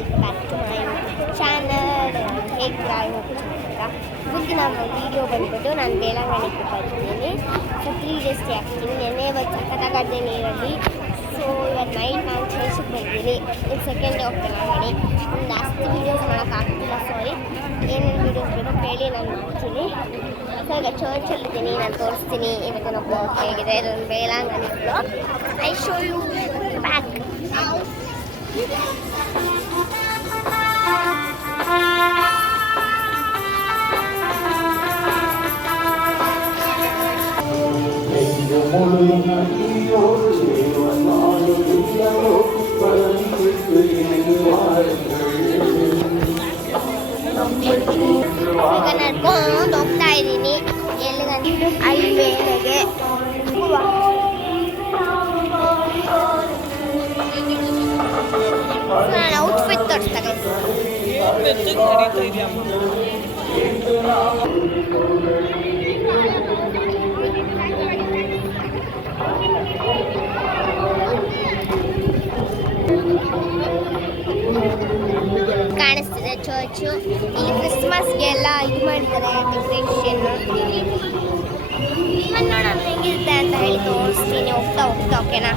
Welcome back to my channel. ಹೇಗಿದ್ದೀರಾ? ಹೋಗ್ತಿದ್ದೀರಾ? ಇವತ್ತು ನಮ್ಮ ವೀಡಿಯೋ ಬಂದ್ಬಿಟ್ಟು ನಾನು ಬೇಳಾಂಗಣಿಗೆ ಬರ್ತಿದ್ದೀನಿ. ಸೊ 3 ಡೇಸ್ ಸ್ಟೇ ಆಗ್ತೀನಿ. ನೆನ್ನೆ ಇವತ್ತು ಸಖತ್ತಾಗದೆ ನೀರಲ್ಲಿ. ಸೊ ಇವತ್ತು ನೈಟ್ ನಾನು ಚರ್ಚಿಗೆ ಬರ್ತೀನಿ. ಇದು ಸೆಕೆಂಡ್ ಡೇ ಆಫ್ ಬೇಳಾಂಗಣಿ. ಜಾಸ್ತಿ ವೀಡಿಯೋಸ್ ಮಾಡೋಕ್ಕಾಗ್ತಿಲ್ಲ, ಸಾರಿ. ಏನೇನು ವೀಡಿಯೋಸ್ ಬೇಕೋ ಹೇಳಿ ನಾನು ಮಾಡ್ತೀನಿ. ಸೊ ಈಗ ಚರ್ಚಲ್ಲಿದ್ದೀನಿ, ನಾನು ತೋರಿಸ್ತೀನಿ ಇವತ್ತು ನಾವು ಬ್ಲಾಗ್ ಹೇಗಿದೆ. ಇದೊಂದು ಬೇಳಾಂಗಣಿ blog. I show you back. ಈಗ ನಡ್ಕೊಂಡು ಹೋಗ್ತಾ ಇದ್ದೀನಿ ಎಲ್ಲಿಗಂತ ಹೈವೇಗೆ. ನಾನು ಔಟ್ಫಿಟ್ ತೋರಿಸ್ತಾ ಕಾಣಿಸ್ತಿದೆ ಚರ್ಚು. ಇಲ್ಲಿ ಕ್ರಿಸ್ಮಸ್ಗೆ ಎಲ್ಲ ಇದು ಮಾಡಿದ್ದಾರೆ ಡೆಕೋರೇಷನ್. ನೋಡೋಣ ಹೆಂಗಿರುತ್ತೆ ಅಂತ ಹೇಳಿ ತೋರಿಸ್ತೀನಿ ಹೋಗ್ತಾ ಹೋಗ್ತಾ. ಓಕೆನಾ?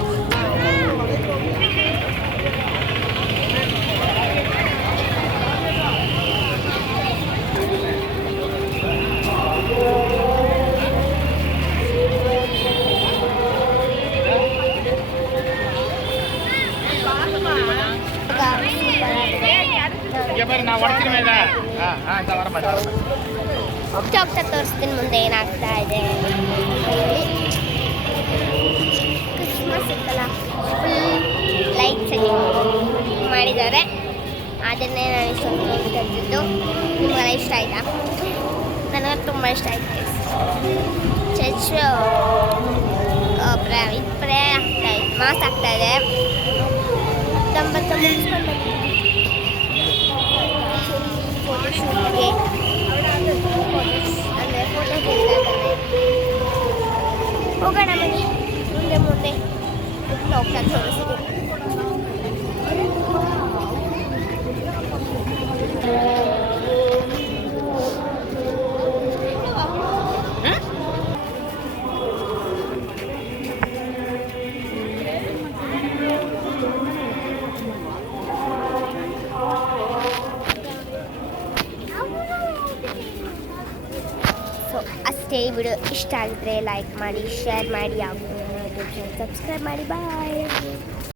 ಹೋಗ್ತಾ ಹೋಗ್ತಾ ತೋರಿಸ್ತೀನಿ ಮುಂದೆ ಏನಾಗ್ತಾ ಇದೆ. ಕ್ರಿಸ್ಮಸ್ ಇತ್ತಲ್ಲ, ಫುಲ್ ಲೈಟ್ ಸೆಟ್ಟಿಂಗ್ ಮಾಡಿದ್ದಾರೆ. ಅದನ್ನೇ ನಾನು ಇಷ್ಟೊಂದು ತಂದಿದ್ದು. ನಿಮಗೆಲ್ಲ ಇಷ್ಟ ಆಯಿತಾ? ನನಗೆ ತುಂಬ ಇಷ್ಟ ಆಯಿತು. ಚರ್ಚ್ ಪ್ರೇ ಆಗ್ತಾಯಿದೆ, ಮಾಸ್ ಆಗ್ತಾಯಿದೆ. ಫೋಟೋಶೂಟ್ಗೆ ಅಂದರೆ ಫೋಟೋ ಹೋಗೋಣ ಬನ್ನಿ. ಮುಂದೆ ಹೋಗ್ತಾ ತೋರಿಸ್ತೀನಿ. ಅಷ್ಟೇ. ಈ ವಿಡಿಯೋ ಇಷ್ಟ ಆಗಿದ್ರೆ ಲೈಕ್ ಮಾಡಿ, ಶೇರ್ ಮಾಡಿ, ಹಾಗೂ ಸಬ್ಸ್ಕ್ರೈಬ್ ಮಾಡಿ. ಬಾಯ್.